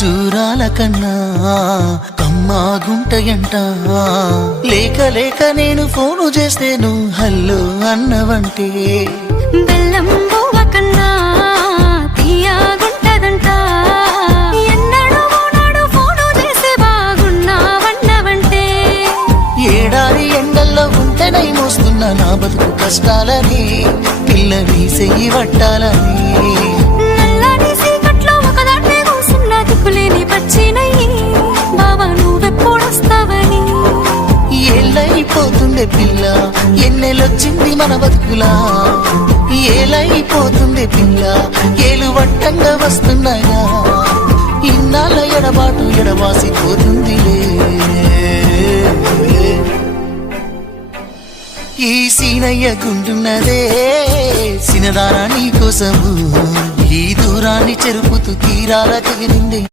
ఖర్జూరాల కన్నా కమ్మాగుంటయంట. లేక లేక నేను ఫోను చేస్తే నువ్వు హల్లో అన్నవంటే బెల్లం బువ్వ కన్నా తీయగుంటదంట. ఎన్నడూ నాడు ఫోను చేసే బాగున్నావన్నవంటే ఏడాది ఎండల్లో ఉంటేనై మోస్తున్నా నా బతుకు కష్టాలని పిల్లని చెయ్యి పట్టాలని. నల్లని సీకట్లో ఒకదాన్నే కూసున్న దిక్కులేని పచ్చినయ్యి బావా నువ్వెప్పుడొస్తావని. ఏళ్ళైపోతుండే పిల్ల ఎన్నెలొచ్చింది మన బతుకులా. ఏలైపోతుండే పిల్ల ఏలు వట్టంగా వస్తున్నాయా. ఇన్నాళ్ళ ఎడబాటు ఎడవాసిపోతుందిలే. ఈ సీనయ్య గుండున్నదే సినదారా నీ కోసము. ఈ దూరాన్ని చెరుపుతూ తీరాల తెగిరింది.